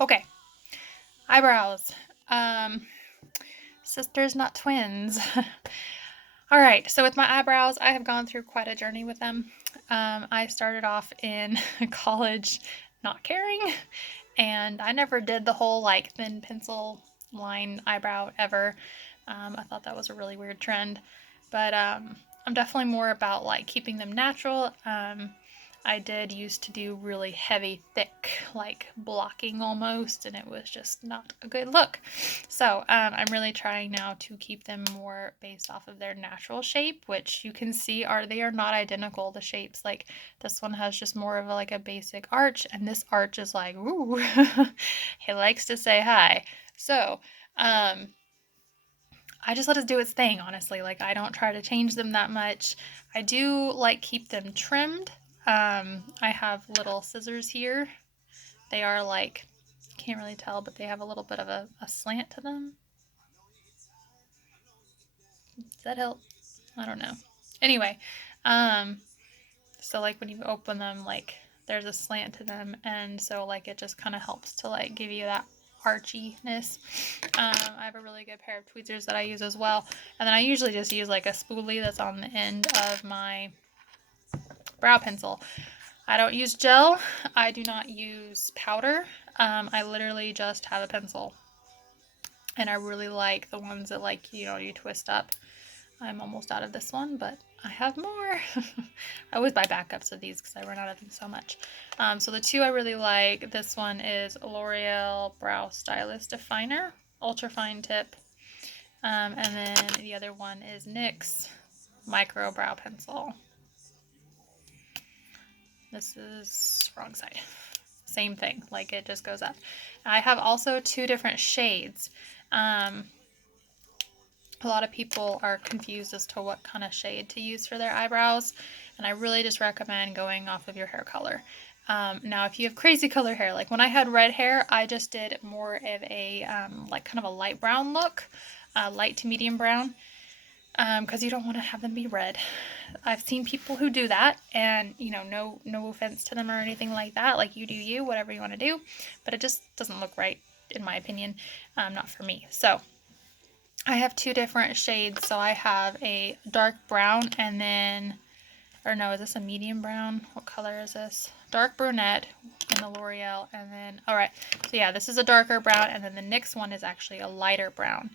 Okay, eyebrows. Um, Sisters, not twins. All right, so with my eyebrows, I have gone through quite a journey with them. I started off in college not caring, and I never did the whole like thin pencil line eyebrow ever. I thought that was a really weird trend, but I'm definitely more about like keeping them natural. I did used to do really heavy, thick, like blocking almost, and it was just not a good look. So I'm really trying now to keep them more based off of their natural shape, which you can see they are not identical. The shapes, like this one has just more of like a basic arch, and this arch is like, ooh, he likes to say hi. So um, I just let it do its thing, honestly. Like I don't try to change them that much. I do like keep them trimmed. I have little scissors here. They are like, can't really tell, but they have a little bit of a slant to them. Does that help? I don't know. Anyway, um, so like when you open them, like there's a slant to them, and so like it just kind of helps to like give you that archiness. I have a really good pair of tweezers that I use as well, and then I usually just use like a spoolie that's on the end of my brow pencil. I don't use gel. I do not use powder. I literally just have a pencil, and I really like the ones that like you twist up. I'm almost out of this one, but I have more. I always buy backups of these because I run out of them so much. So the two I really like, this one is L'Oreal Brow Stylist Definer, ultra fine tip. And then the other one is NYX Micro Brow Pencil. This is wrong side. Same thing, like it just goes up. I have also two different shades. Um, a lot of people are confused as to what kind of shade to use for their eyebrows, and I really just recommend going off of your hair color. Now, if you have crazy color hair, like when I had red hair, I just did more of a like kind of a light brown look, light to medium brown, because you don't want to have them be red. I've seen people who do that, and no offense to them or anything like that. Like you do you, whatever you want to do, but it just doesn't look right, in my opinion. Not for me. So I have two different shades. So I have a dark brown and then, or no, is this a medium brown? What color is this? Dark brunette in the L'Oreal. And then, all right. So yeah, this is a darker brown. And then the next one is actually a lighter brown.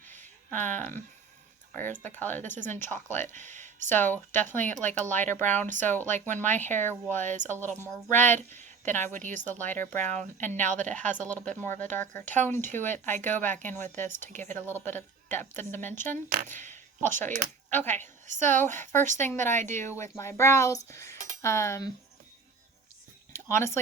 Where's the color? This is in chocolate. So definitely like a lighter brown. So like when my hair was a little more red, then I would use the lighter brown. And now that it has a little bit more of a darker tone to it, I go back in with this to give it a little bit of depth and dimension. I'll show you. Okay, so first thing that I do with my brows, honestly,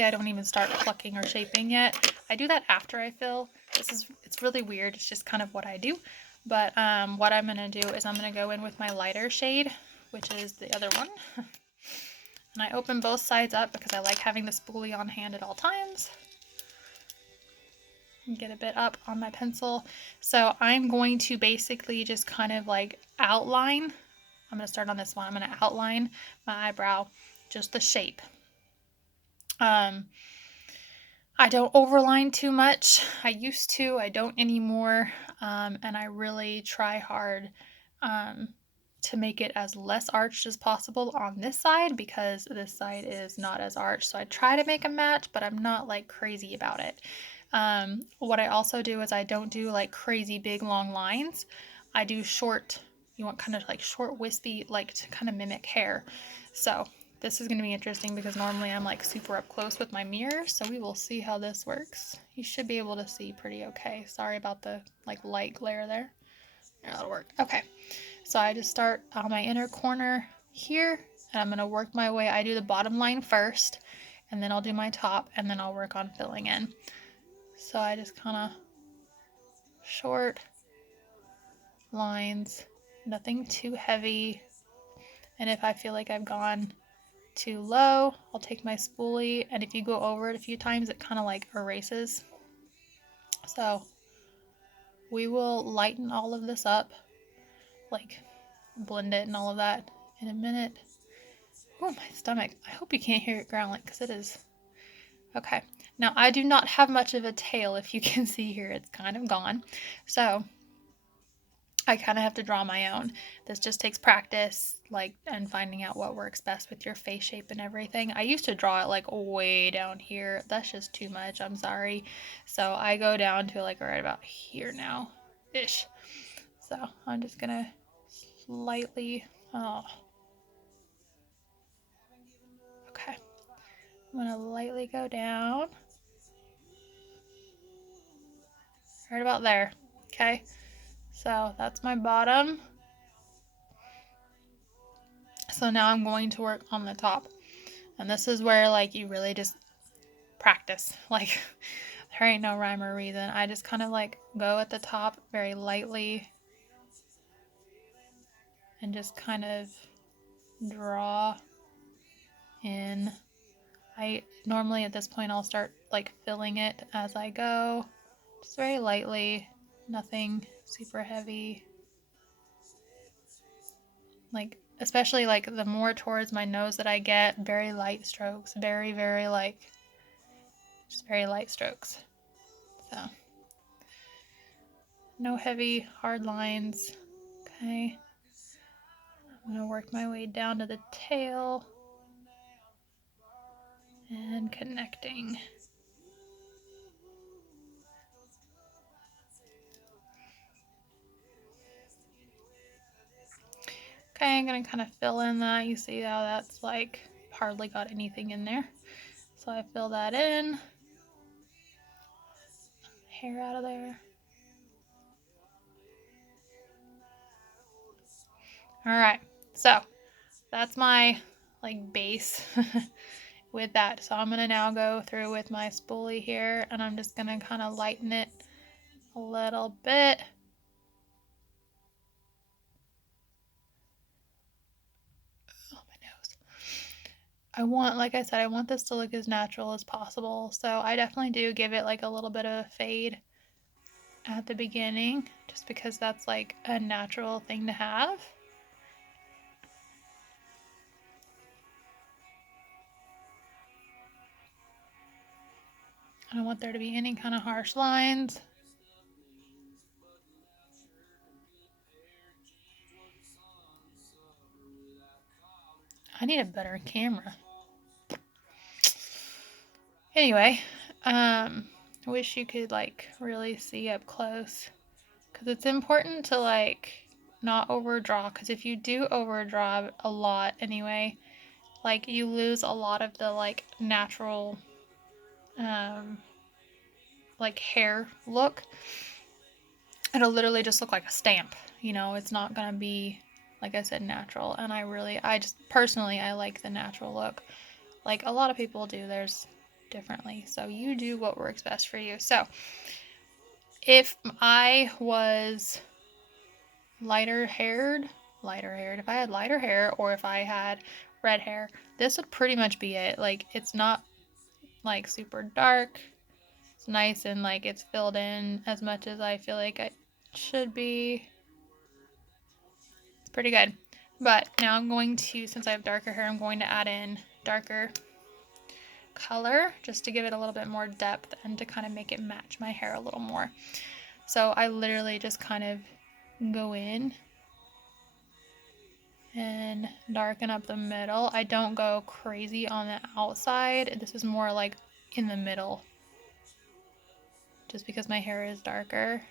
I don't even start plucking or shaping yet. I do that after I fill. It's really weird. It's just kind of what I do. But what I'm going to do is I'm going to go in with my lighter shade, which is the other one. And I open both sides up because I like having the spoolie on hand at all times. And get a bit up on my pencil. So I'm going to basically just kind of like outline. I'm going to start on this one. I'm going to outline my eyebrow, just the shape. I don't overline too much. I used to, I don't anymore. And I really try hard to make it as less arched as possible on this side because this side is not as arched. So I try to make a match, but I'm not like crazy about it. What I also do is I don't do like crazy big long lines. I do short, you want kind of like short wispy, like to kind of mimic hair. So this is going to be interesting because normally I'm like super up close with my mirror, so we will see how this works. You should be able to see pretty okay. Sorry about the like light glare there. Yeah, that'll work. Okay, so I just start on my inner corner here, and I'm going to work my way. I do the bottom line first, and then I'll do my top, and then I'll work on filling in. So I just kind of short lines, nothing too heavy, and if I feel like I've gone too low, I'll take my spoolie, and if you go over it a few times, it kind of like erases. So we will lighten all of this up, like blend it and all of that in a minute. Oh, my stomach. I hope you can't hear it growling because it is. Okay. Now, I do not have much of a tail. If you can see here, it's kind of gone. So I kind of have to draw my own. This just takes practice, like, and finding out what works best with your face shape and everything. I used to draw it like way down here. That's just too much. I'm sorry. So I go down to like right about here now, ish. So I'm just gonna slightly, oh, okay. I'm gonna lightly go down right about there. Okay. So that's my bottom. So now I'm going to work on the top. And this is where like you really just practice. Like there ain't no rhyme or reason. I just kind of like go at the top very lightly and just kind of draw in. I normally at this point I'll start like filling it as I go. Just very lightly, nothing super heavy. Like especially like the more towards my nose that I get, very light strokes, very like just very light strokes. So no heavy hard lines. Okay. I'm going to work my way down to the tail and connecting. Okay, I'm going to kind of fill in that. You see how that's like hardly got anything in there. So I fill that in. Hair out of there. Alright, so that's my like base with that. So I'm going to now go through with my spoolie here and I'm just going to kind of lighten it a little bit. I want, like I said, I want this to look as natural as possible. So I definitely do give it like a little bit of a fade at the beginning, just because that's like a natural thing to have. I don't want there to be any kind of harsh lines. I need a better camera. Anyway, I wish you could like really see up close, because it's important to like not overdraw, because if you do overdraw a lot anyway, like you lose a lot of the like natural like hair look. It'll literally just look like a stamp, you know. It's not gonna be, like I said, natural. And I just personally I like the natural look. Like a lot of people do theirs differently, so you do what works best for you. So if I was if I had lighter hair, or if I had red hair, this would pretty much be it. Like it's not like super dark. It's nice and like it's filled in as much as I feel like it should be. It's pretty good. But now I'm going to, since I have darker hair, I'm going to add in darker color just to give it a little bit more depth and to kind of make it match my hair a little more. So I literally just kind of go in and darken up the middle. I don't go crazy on the outside. This is more like in the middle, just because my hair is darker,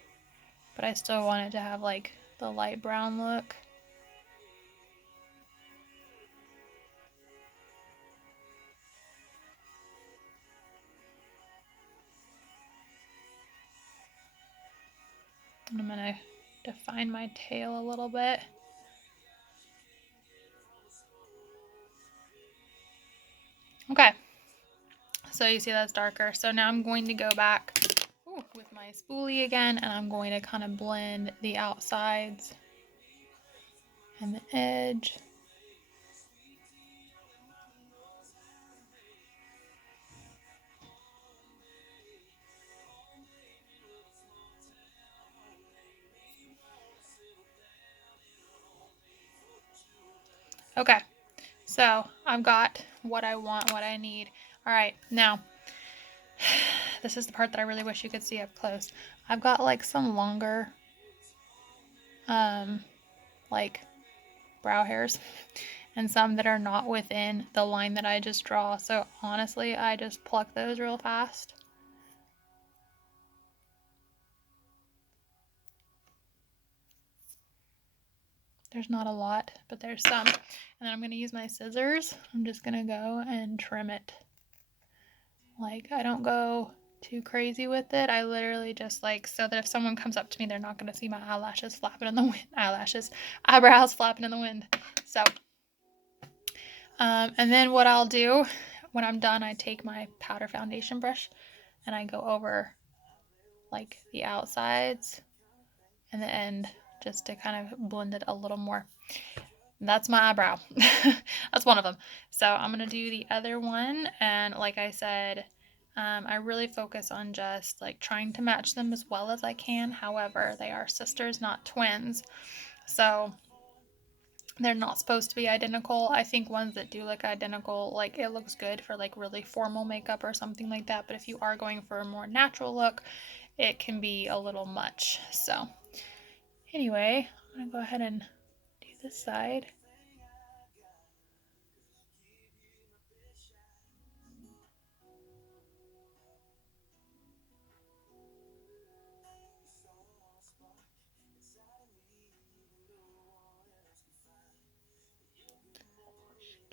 but I still want it to have like the light brown look. And I'm going to define my tail a little bit. Okay, so you see that's darker. So now I'm going to go back with my spoolie again, and I'm going to kind of blend the outsides and the edge. Okay, so I've got what I want, what I need. All right, now This is the part that I really wish you could see up close. I've got like some longer, like brow hairs and some that are not within the line that I just draw. So honestly, I just pluck those real fast. There's not a lot, but there's some. And then I'm going to use my scissors. I'm just going to go and trim it. Like, I don't go too crazy with it. I literally just like, so that if someone comes up to me, they're not going to see my eyelashes flapping in the wind. Eyebrows flapping in the wind. So, and then what I'll do when I'm done, I take my powder foundation brush and I go over like the outsides and the end just to kind of blend it a little more. That's my eyebrow. That's one of them. So I'm going to do the other one. And like I said, I really focus on just like trying to match them as well as I can. However, they are sisters, not twins. So they're not supposed to be identical. I think ones that do look identical, like it looks good for like really formal makeup or something like that. But if you are going for a more natural look, it can be a little much. So anyway, I'm going to go ahead and do this side.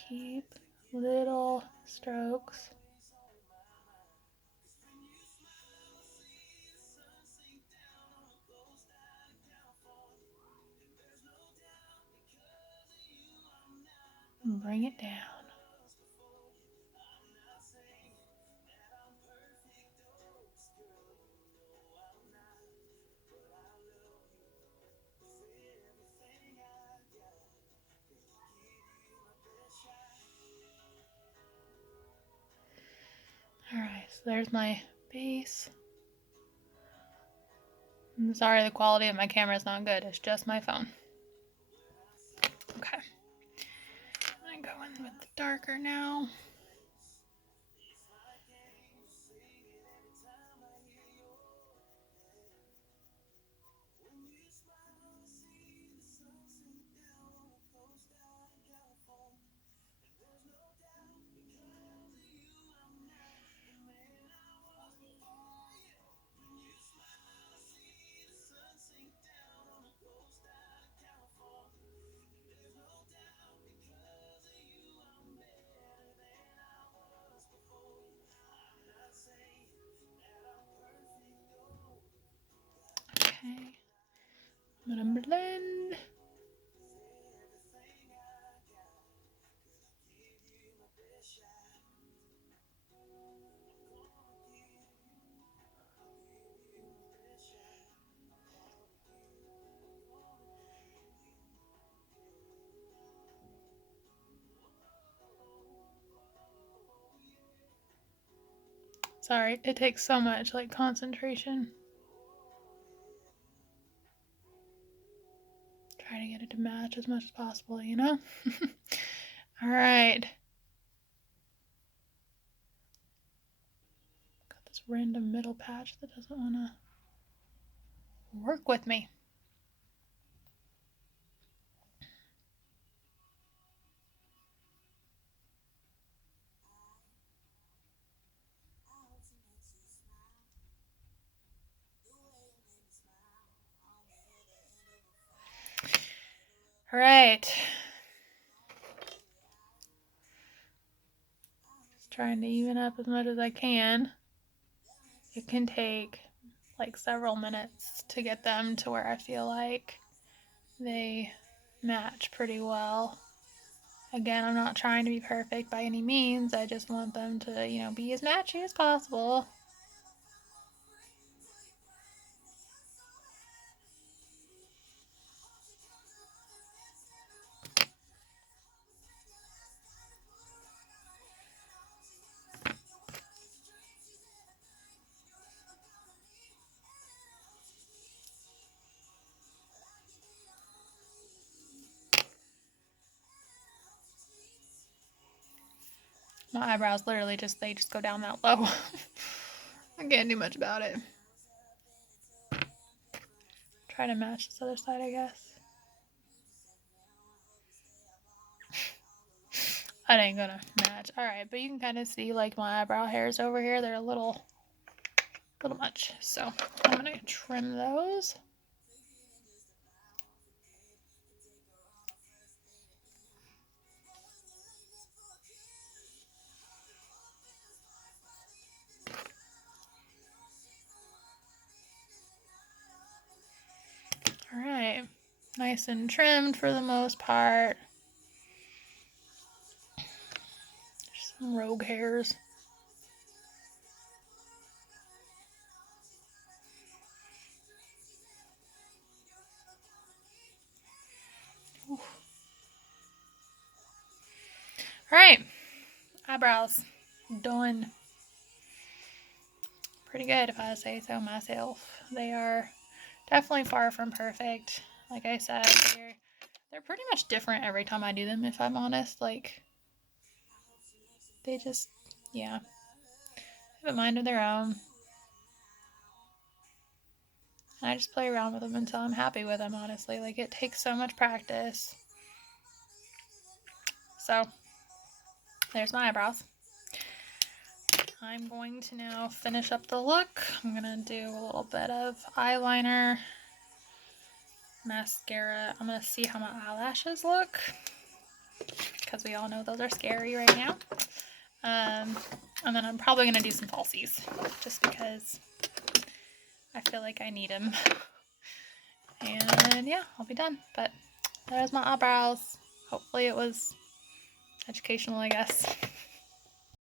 Keep little strokes. And bring it down. Alright, so there's my base. I'm sorry the quality of my camera is not good. It's just my phone. Okay. I'm going with the darker now. Okay. I'm gonna blend. Sorry, it takes so much like concentration. Try to get it to match as much as possible, you know? Alright. Got this random middle patch that doesn't want to work with me. All right. Just trying to even up as much as I can. It can take like several minutes to get them to where I feel like they match pretty well. Again, I'm not trying to be perfect by any means. I just want them to, you know, be as matchy as possible. My eyebrows literally just go down that low. I can't do much about it. Try to match this other side, I guess. That ain't gonna match. Alright, but you can kind of see like my eyebrow hairs over here. They're a little much. So I'm gonna trim those. Alright, nice and trimmed for the most part. There's some rogue hairs. Alright, eyebrows done. Pretty good if I say so myself. They are definitely far from perfect. Like I said, they're pretty much different every time I do them, if I'm honest. Like, they just, yeah, have a mind of their own. And I just play around with them until I'm happy with them, honestly. Like, it takes so much practice. So, there's my eyebrows. I'm going to now finish up the look. I'm going to do a little bit of eyeliner, mascara. I'm going to see how my eyelashes look, because we all know those are scary right now. And then I'm probably going to do some falsies, just because I feel like I need them. And yeah, I'll be done. But there's my eyebrows. Hopefully it was educational, I guess.